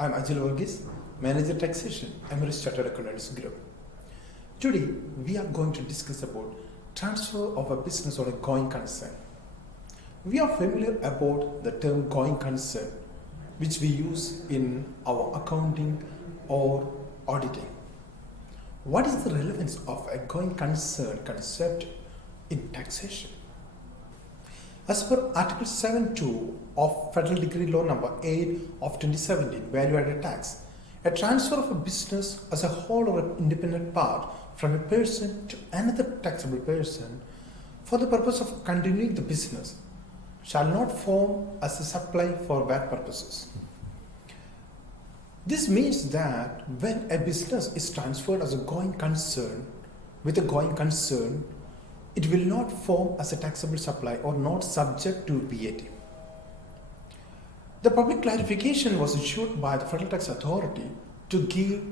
I'm Ajil Varghese, Manager Taxation, Emirates Chartered Accountants Group. Today, we are going to discuss about transfer of a business or a going concern. We are familiar about the term going concern, which we use in our accounting or auditing. What is the relevance of a going concern concept in taxation? As per Article 7(2) of Federal Decree Law number 8 of 2017, Value Added Tax, a transfer of a business as a whole or an independent part from a person to another taxable person for the purpose of continuing the business shall not form as a supply for VAT purposes. This means that when a business is transferred as a going concern with a going concern, it will not form as a taxable supply or not subject to VAT. The public clarification was issued by the Federal Tax Authority to give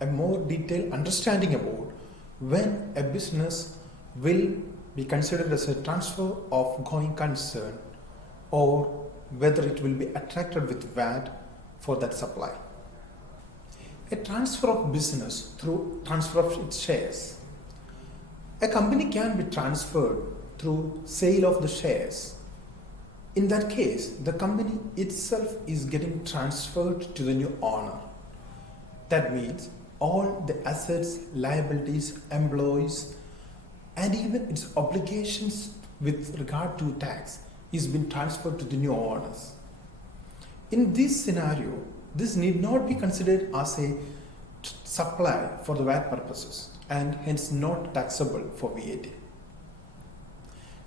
a more detailed understanding about when a business will be considered as a transfer of going concern or whether it will be attracted with VAT for that supply. A transfer of business through transfer of its shares. A company can be transferred through sale of the shares. In that case, the company itself is getting transferred to the new owner. That means all the assets, liabilities, employees, and even its obligations with regard to tax is being transferred to the new owners. In this scenario, this need not be considered as a supply for the VAT purposes and hence not taxable for VAT.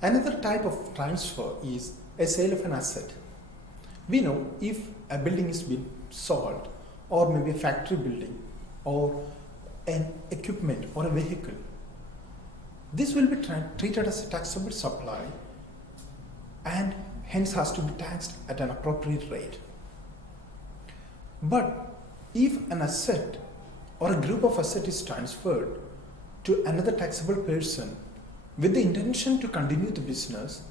Another type of transfer is a sale of an asset. We know if a building is being sold, or maybe a factory building, or an equipment or a vehicle, this will be treated as a taxable supply and hence has to be taxed at an appropriate rate. But if an asset or a group of assets is transferred to another taxable person with the intention to continue the business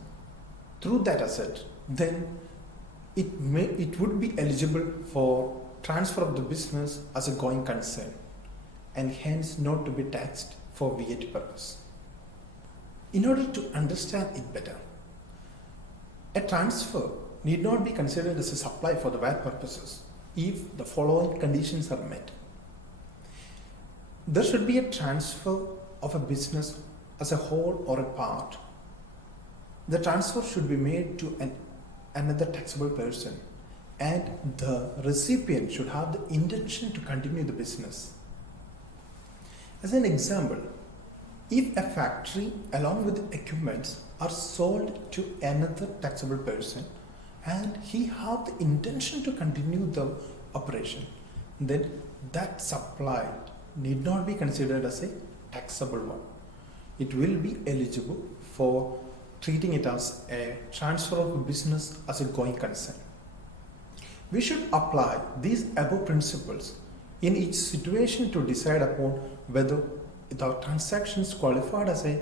through that asset, then it would be eligible for transfer of the business as a going concern and hence not to be taxed for VAT purpose. In order to understand it better, a transfer need not be considered as a supply for the VAT purposes if the following conditions are met. There should be a transfer of a business as a whole or a part. The transfer should be made to another taxable person and the recipient should have the intention to continue the business. As an example, if a factory along with the equipments are sold to another taxable person and he have the intention to continue the operation, then that supply need not be considered as a taxable one. It will be eligible for treating it as a transfer of a business as a going concern. We should apply these above principles in each situation to decide upon whether the transaction is qualified as a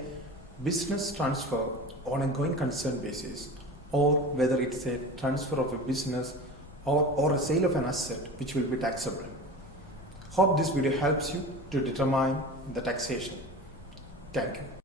business transfer on a going concern basis or whether it's a transfer of a business or a sale of an asset which will be taxable. Hope this video helps you to determine the taxation. Thank you.